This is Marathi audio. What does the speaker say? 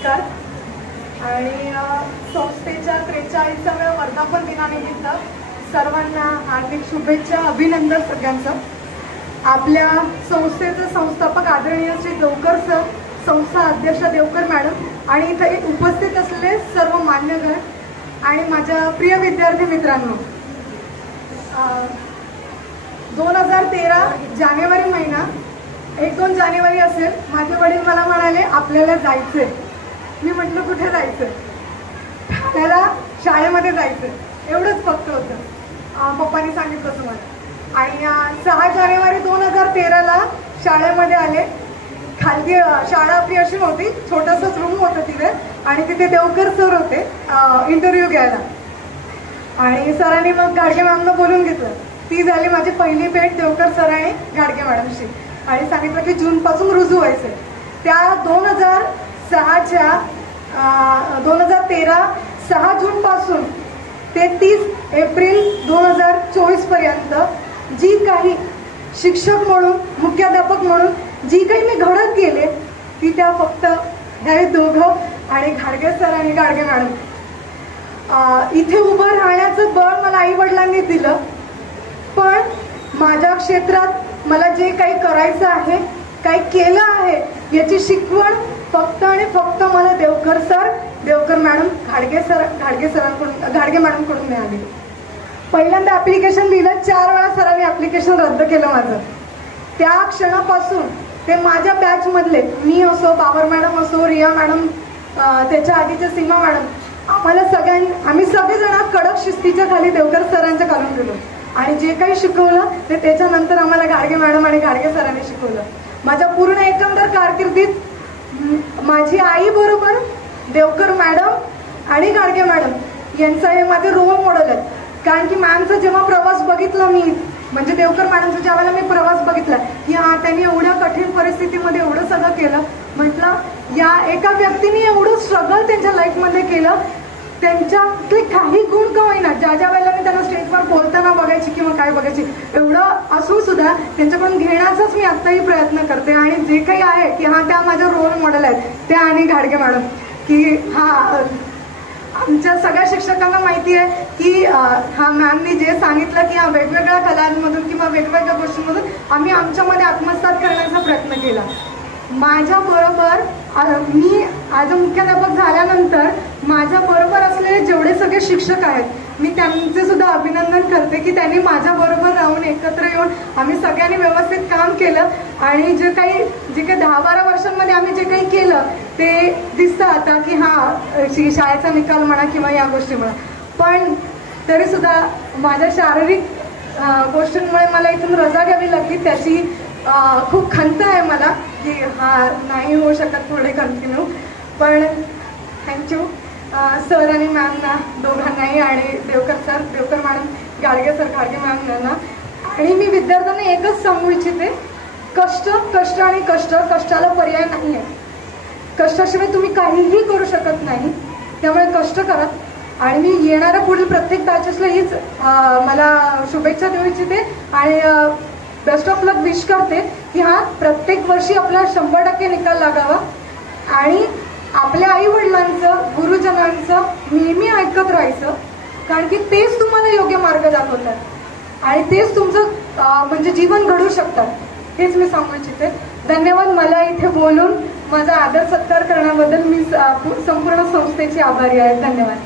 नमस्कार. आणि संस्थेच्या 43व्या वर्धापन दिनानिमित्त सर्वांना हार्दिक शुभेच्छा, अभिनंदन सगळ्यांचं. आपल्या संस्थेचे संस्थापक आदरणीय श्री देवकर सर, संस्था अध्यक्ष देवकर मॅडम आणि इथे उपस्थित असलेले सर्व मान्यवर आणि माझ्या प्रिय विद्यार्थी मित्रांनो, 2013 जानेवारी महिना 1-2 जानेवारी असेल, माझे वडील मला म्हणाले आपल्याला जायचंय. मी म्हटलं कुठे जायचंय? ठाण्याला शाळेमध्ये जायचंय, एवढंच फक्त होतं. पप्पांनी सांगितलं तुम्हाला. आणि 6 जानेवारी 2013ला शाळेमध्ये आले. खाली शाळा आपली अशी नव्हती, छोटंसंच रूम होतं तिथे आणि तिथे देवकर सर होते इंटरव्ह्यू घ्यायला. आणि सरांनी मग गाडगे मॅमनं बोलून घेतलं. ती झाली माझी पहिली भेट देवकर सर आणि गाडगे मॅडमशी. आणि सांगितलं की जूनपासून रुजू व्हायचं. त्या 2006च्या 2013 6 जूनपासून ते 30 एप्रिल 2024 पर्यंत जी काही शिक्षक म्हणून, मुख्याध्यापक म्हणून जी काही मी घडत गेले ती त्या फक्त हे दोघं आणि घाडगे सर आणि गाडगे मॅडम. इथे उभं राहण्याचं बळ मला आई वडिलांनी दिलं. पण माझ्या क्षेत्रात मला जे काही करायचं आहे, काही केलं आहे याची शिकवण फक्त आणि फक्त मला देवकर सर, देवकर मॅडम, घाडगे मॅडमकडून मिळाली. पहिल्यांदा ऍप्लिकेशन दिलं, 4 वेळा सरांनी ऍप्लिकेशन रद्द केलं माझं. त्या क्षणापासून ते माझ्या बॅच मधले, मी असो, बाबर मॅडम असो, रिया मॅडम, त्याच्या आधीच्या सीमा मॅडम, आम्ही सगळेजण कडक शिस्तीच्या खाली देवकर सरांच्या खालून गेलो. आणि जे काही शिकवलं ते त्याच्यानंतर आम्हाला गाडगे मॅडम आणि गाडगे सरांनी शिकवलं. माझ्या पूर्ण एकंदर कारकिर्दीत माझी आई बरोबर देवकर मॅडम आणि गाडगे मॅडम यांचं हे माझे रोल मॉडेल आहेत. कारण की मॅमचा जेव्हा प्रवास बघितला मी, म्हणजे देवकर मॅडमचा ज्या वेळेला मी प्रवास बघितला की त्यांनी एवढ्या कठीण परिस्थितीमध्ये एवढं सगळं केलं, म्हटलं या एका व्यक्तीने एवढं स्ट्रगल त्यांच्या लाईफमध्ये केलं. त्यांच्यातले काही गुण का होईना, ज्या वेळेला मी त्यांना स्टेजवर बोलताना बघायची किंवा काय बघायची, एवढं असून सुद्धा त्यांच्याकडून घेण्याचाच मी आत्ताही प्रयत्न करते. आणि जे काही आहे की त्या माझ्या रोल मॉडेल आहेत, त्या आणि घाडगे मॅडम, की आमच्या सगळ्या शिक्षकांना माहिती आहे की मॅमनी जे सांगितलं की वेगवेगळ्या कलांमधून किंवा वेगवेगळ्या गोष्टींमधून आम्ही आमच्यामध्ये आत्मसात करण्याचा प्रयत्न केला. माझ्या बरोबर मी ॲज अ मुख्याध्यापक झाल्यानंतर माझ्या बरोबर असलेले जेवढे सगळे शिक्षक आहेत, मी त्यांचे सुद्धा अभिनंदन करते की त्यांनी माझ्या बरोबर राहून एकत्र येऊन आम्ही सगळ्यांनी व्यवस्थित काम केलं. आणि जे काही 10-12 वर्षांमध्ये आम्ही जे काही केलं ते दिसतं आता की शाळेचा निकाल म्हणा किंवा या गोष्टी म्हणा. पण तरी सुद्धा माझ्या शारीरिक गोष्टींमुळे मला इथून रजा घ्यावी लागली. त्याची खूप खंत आहे मला की नाही होऊ शकत पुढे कंटिन्यू. पण थँक्यू सर आणि मॅमना दोघांनाही, आणि Devkar sir, Devkar madam, Gadge sir, Gadge ma'am यांना. आणि मी विद्यार्थ्यांना एकच सांगू इच्छिते, कष्ट कष्ट आणि कष्ट, कष्टाला पर्याय नाही आहे. कष्टाशिवाय तुम्ही काहीही करू शकत नाही. त्यामुळे कष्ट करा. आणि मी येणाऱ्या पुढील प्रत्येक बॅचेसला हीच मला शुभेच्छा देऊ इच्छिते आणि बेस्ट ऑफ लक विश करते की प्रत्येक वर्षी आपला 100% निकाल लागावा. आणि आपल्या आई वडिलांचं, गुरुजनांचं नेहमी ऐकत राहायचं, कारण की तेच तुम्हाला योग्य मार्ग दाखवतात आणि तेच तुमचं म्हणजे जीवन घडवू शकतात. हेच मी सांगू इच्छिते. धन्यवाद. मला इथे बोलून माझा आदर सत्कार करण्याबद्दल मी संपूर्ण संस्थेची आभारी आहे. धन्यवाद.